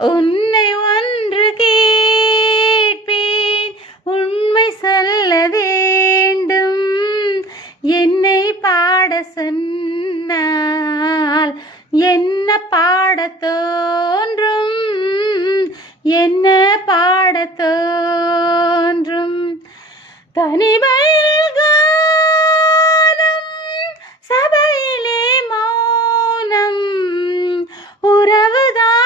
உன்னை ஒன்று கேட்பேன், உண்மை சொல்ல வேண்டும். என்னை பாட சொன்னால் என்ன பாடத் தோன்றும், என்ன பாடத் தோன்றும். தனிமையில்